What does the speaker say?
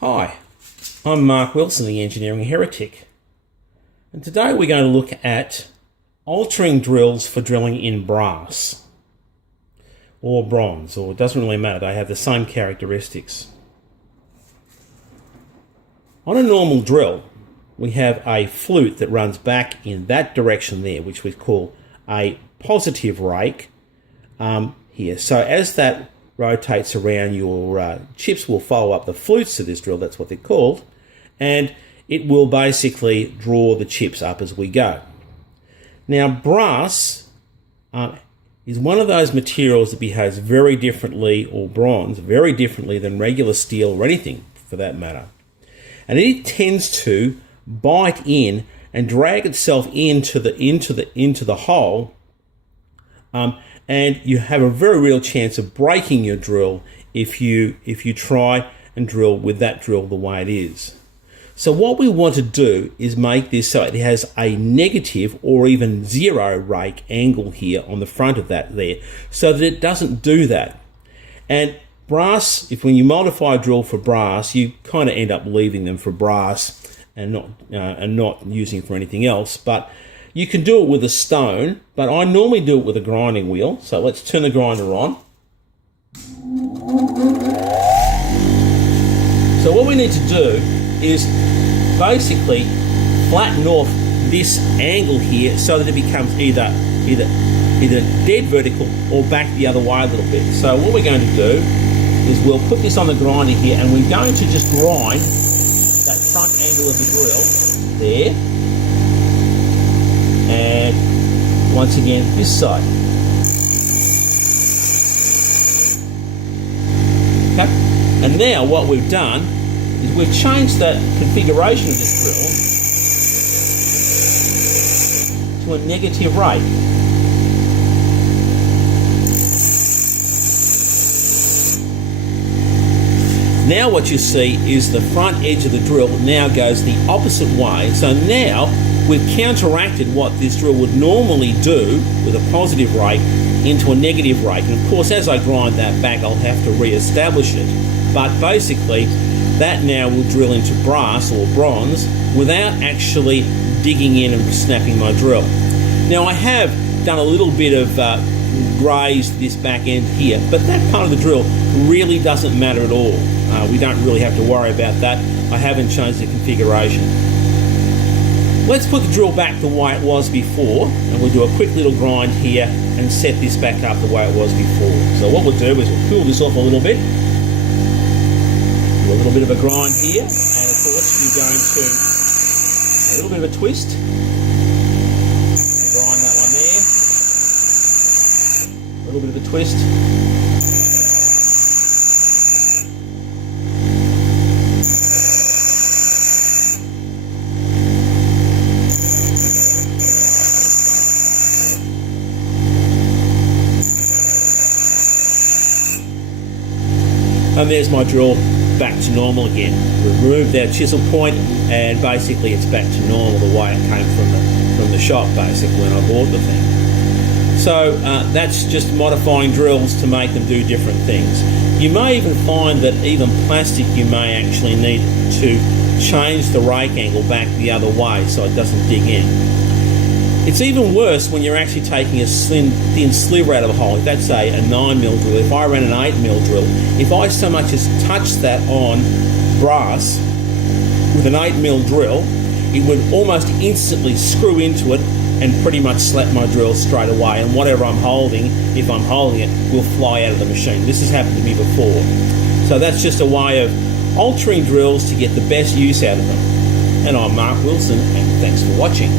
Hi, I'm Mark Wilson, the Engineering Heretic, and today we're going to look at altering drills for drilling in brass or bronze, or it doesn't really matter, they have the same characteristics. On a normal drill, we have a flute that runs back in that direction there, which we call a positive rake here. So as that rotates around, your chips will follow up the flutes of this drill, that's what they're called, and it will basically draw the chips up as we go. Now brass is one of those materials that behaves very differently, or bronze, very differently than regular steel or anything for that matter. And it tends to bite in and drag itself into the hole, and you have a very real chance of breaking your drill if you try and drill with that drill the way it is. So what we want to do is make this so it has a negative or even zero rake angle here on the front of that there, so that it doesn't do that. And brass, when you modify a drill for brass, you kind of end up leaving them for brass and not using it for anything else. But you can do it with a stone, but I normally do it with a grinding wheel. So let's turn the grinder on. So what we need to do is basically flatten off this angle here so that it becomes either dead vertical or back the other way a little bit. So what we're going to do is we'll put this on the grinder here, and we're going to just grind that front angle of the drill there. And once again, this side. Okay. And now what we've done is we've changed the configuration of this drill to a negative rate. Now what you see is the front edge of the drill now goes the opposite way. So now we've counteracted what this drill would normally do with a positive rake into a negative rake. And of course, as I grind that back, I'll have to re-establish it. But basically, that now will drill into brass or bronze without actually digging in and snapping my drill. Now, I have done a little bit of grazed this back end here, but that part of the drill really doesn't matter at all. We don't really have to worry about that. I haven't changed the configuration. Let's put the drill back the way it was before, and we'll do a quick little grind here and set this back up the way it was before. So what we'll do is we'll cool this off a little bit, do a little bit of a grind here, and of course you're going to a little bit of a twist, grind that one there, a little bit of a twist, and there's my drill back to normal again. We've removed our chisel point, and basically it's back to normal the way it came from the shop basically when I bought the thing. So that's just modifying drills to make them do different things. You may even find that even plastic, you may actually need to change the rake angle back the other way so it doesn't dig in. It's even worse when you're actually taking a thin sliver out of a hole. If that's a 9mm drill, if I ran an 8mm drill, if I so much as touched that on brass with an 8mm drill, it would almost instantly screw into it and pretty much slap my drill straight away, and whatever I'm holding, if I'm holding it, will fly out of the machine. This has happened to me before. So that's just a way of altering drills to get the best use out of them. And I'm Mark Wilson, and thanks for watching.